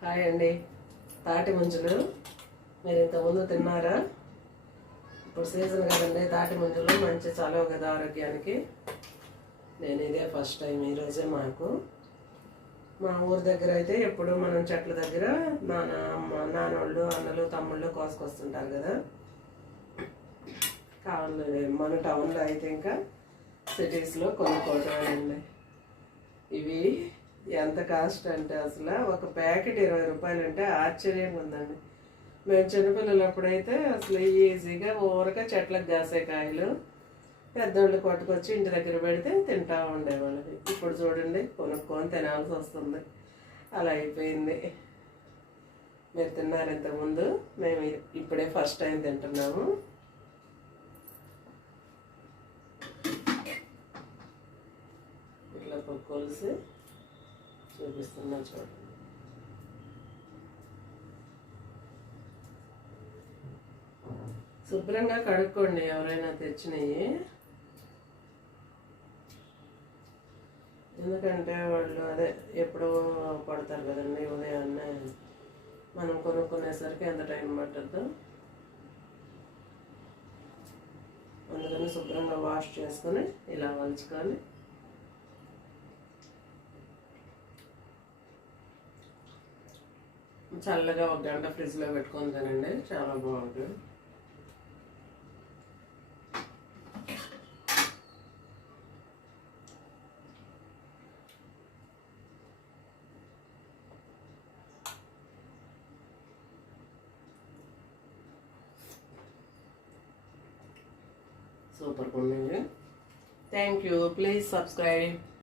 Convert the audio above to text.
Hi అండి. తాటి ముంజలు మీరు ఇంతకుముందు తిన్నారా? ఇప్పుడు సీజన్ కదండి, తాటి ముంజలు మంచి చలవ కదా ఆరోగ్యానికి. నేను ఇదే ఫస్ట్ టైం ఈరోజే. మా ఊరి దగ్గర అయితే ఎప్పుడు మనం చెట్ల దగ్గర నాన్నోళ్ళు అన్నలు తమ్ముళ్ళు కోసుకొస్తుంటారు కదా. కావాలి మన టౌన్లో అయితే ఇంకా సిటీస్లో కొనుక్కోవటమేనండి. ఇవి ఎంత కాస్ట్ అంటే అసలు ఒక ప్యాకెట్ 20 రూపాయలు అంటే ఆశ్చర్యంగా ఉందండి. మేము చిన్నపిల్లలు అప్పుడైతే అసలు ఈజీగా ఊరక చెట్లకు కాసే కాయలు పెద్దోళ్ళు కొట్టుకొచ్చి ఇంటి దగ్గర పెడితే తింటూ ఉండేవాళ్ళు. ఇప్పుడు చూడండి కొనుక్కొని తినాల్సి వస్తుంది. అలా అయిపోయింది. మీరు తిన్నారు ఇంతకుముందు? మేము ఇప్పుడే ఫస్ట్ టైం తింటున్నాము. ఇట్లా కొలిసి చూపిస్తున్నా చూడండి. శుభ్రంగా కడుక్కోండి ఎవరైనా తెచ్చినవి, ఎందుకంటే వాళ్ళు అదే ఎప్పుడో పడతారు కదండి. ఉదయాన్నే మనం కొనుక్కునేసరికి ఎంత టైం పట్టద్దు. అందుకని శుభ్రంగా వాష్ చేసుకొని ఇలా వలుచుకొని చల్లగా 1 గంట ఫ్రిడ్జ్లో పెట్టుకొని తినండి, చాలా బాగుంటుంది. సూపర్ ఉంది. Thank you. Please subscribe.